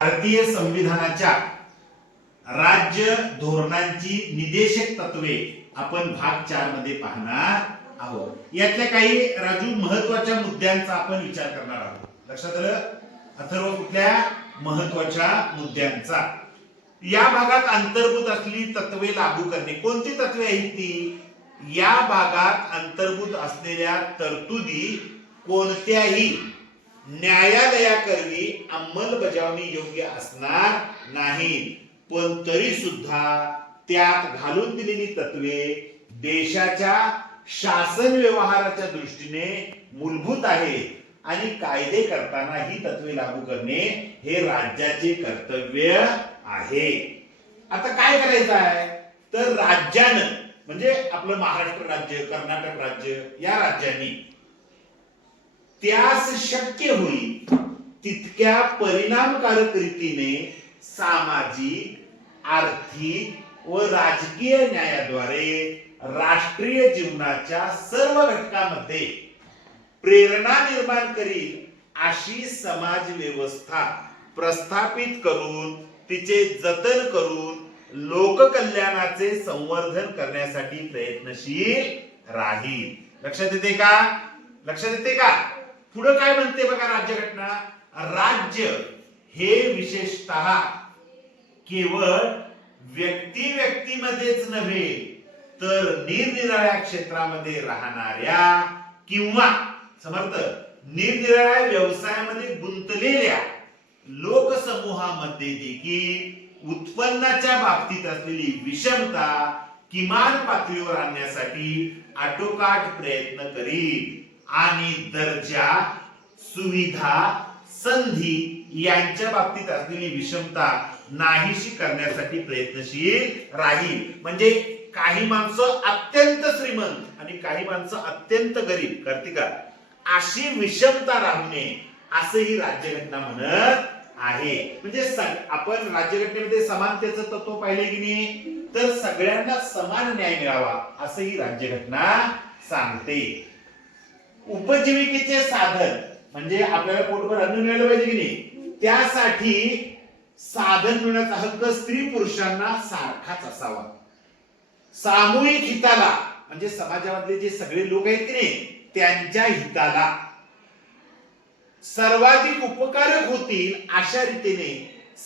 भारतीय संविधानाच्या राज्य धोरणांची निदेशक तत्वे आपण भाग चारमध्ये पाहणार आहोत. यातल्या काही राजू महत्त्वाच्या मुद्द्यांचा आपण विचार करणार आहोत. लक्षात आलं? अथर्व कुठल्या महत्त्वाच्या मुद्द्यांचा? या भागात अंतर्भूत असली तत्वे लागू करणे. कोणती तत्वे आहेत ती? या भागात अंतर्भूत असलेल्या तरतुदी कोणत्याही न्यायालयाकरवी अंमलबजावणी योग्य असणार नाही पण तरी सुद्धा त्यात घालून दिलेली तत्वे देशाच्या शासन व्यवहाराच्या दृष्टीने मूलभूत आहेत. आणि कायदे करताना ही तत्वे लागू करणे हे राज्याचे कर्तव्य आहे. आता काय करायचं आहे? तर राज्यानं म्हणजे आपलं महाराष्ट्र राज्य कर्नाटक राज्य या राज्यांनी त्यास शक्य होईल तितक्या परिणामकारक रीतीने सामाजिक आर्थिक व राजकीय न्यायाद्वारे राष्ट्रीय जीवनाच्या सर्व घटकांमध्ये प्रेरणा निर्माण करील अशी समाज व्यवस्था प्रस्थापित करून तिचे जतन करून लोककल्याणाचे संवर्धन करण्यासाठी प्रयत्नशील राहील. लक्षात येते का? लक्षात येते का? पुढे काय म्हणते बघा राज्यघटना? राज्य हे विशेषतः केवळ व्यक्ती व्यक्तीमध्येच नव्हे तर निरनिराळ्या क्षेत्रामध्ये राहणाऱ्या किंवा समर्थ निरनिराळ्या व्यवसायामध्ये गुंतलेल्या लोकसमूहामध्ये देखील उत्पन्नाच्या बाबतीत असलेली विषमता किमान पातळीवर आणण्यासाठी आटोकाट प्रयत्न करील आणि दर्जा सुविधा संधी यांच्या बाबतीत असलेली विषमता नाहीशी करण्यासाठी प्रयत्नशील राहील. म्हणजे काही माणसं अत्यंत श्रीमंत आणि काही माणसं अत्यंत गरीब. करते का? अशी विषमता राहू नये असंही राज्यघटना म्हणत आहे. म्हणजे आपण राज्यघटनेमध्ये समानतेचं तत्व पाहिले की नाही? तर सगळ्यांना समान न्याय मिळावा असंही राज्यघटना सांगते. उपजीविकेचे साधन म्हणजे आपल्याला पोटभर अन्न मिळालं पाहिजे की नाही? त्यासाठी साधन मिळण्याचा हक्क स्त्री पुरुषांना सारखाच असावा. सामूहिक हिताला म्हणजे समाजामधले जे सगळे लोक आहेत की नाही त्यांच्या हिताला सर्वाधिक उपकारक होतील अशा रीतीने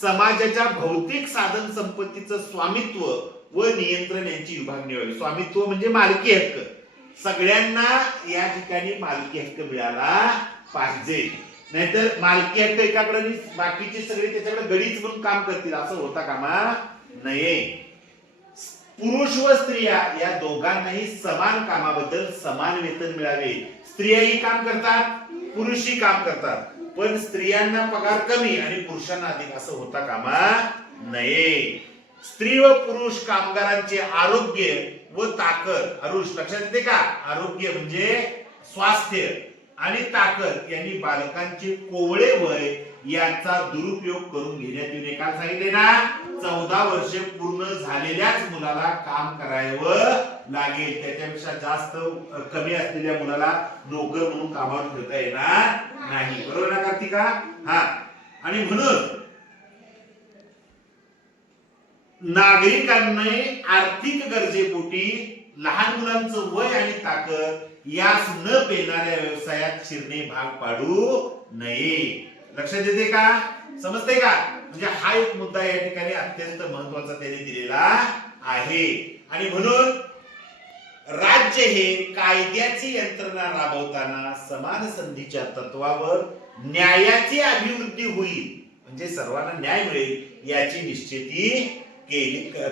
समाजाच्या भौतिक साधन संपत्तीचं स्वामित्व व नियंत्रण यांची विभागणी व्हावी. स्वामित्व म्हणजे मालकी हक्क. सगळ्यांना या ठिकाणी मालकी हक्क मिळाला पाहिजे. नाहीतर मालकी हक्क एकाकडे बाकीचे सगळे त्याच्याकडे गडीच म्हणून काम करतील. असं होता कामा नये. पुरुष व स्त्रिया या दोघांनाही समान कामाबद्दल समान वेतन मिळावे. स्त्रियाही काम करतात पुरुषही काम करतात. पण स्त्रियांना पगार कमी आणि पुरुषांना अधिक असं होता कामा नये. स्त्री व पुरुष कामगारांचे आरोग्य व ताकद. अरुष लक्षात येते का? आरोग्य म्हणजे स्वास्थ्य. आणि ताकद यांनी बालकांचे कोवळे वय यांचा दुरुपयोग करून घेण्यात येऊ नये. सांगितले ना चौदा वर्षे पूर्ण झालेल्याच मुलाला काम करावं लागेल. त्याच्यापेक्षा जास्त कमी असलेल्या मुलाला नोकर म्हणून कामावर ठेवता येणार नाही. बरोबर ना कार्तिका? हा. आणि म्हणून नागरिकांनी आर्थिक गरजेपोटी लहान मुलांचं वय आणि ताकद यास न पेणाऱ्या व्यवसायात शिरणे भाग पाडू नये. लक्षात येते का? समजते का? म्हणजे हा एक मुद्दा या ठिकाणी अत्यंत महत्त्वाचा त्याने दिलेला आहे. आणि म्हणून राज्य हे कायद्याची यंत्रणा राबवताना समान संधीच्या तत्वावर न्यायाची अभिवृद्धी होईल. म्हणजे सर्वांना न्याय मिळेल याची निश्चिती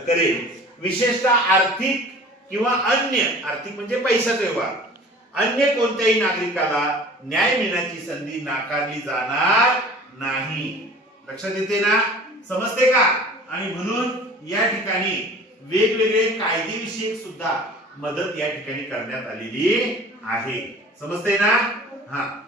करेल. विशेषतः आर्थिक किंवा अन्य आर्थिक म्हणजे पैसा व्यवहार अन्य कोणत्याही नागरिकाला न्याय मिळण्याची संधी नाकारली जाणार नाही. लक्षात येते ना? समजते का? आणि म्हणून या ठिकाणी वेगवेगळे कायदेविषयक सुद्धा मदत या ठिकाणी करण्यात आलेली आहे. समजते ना? हा.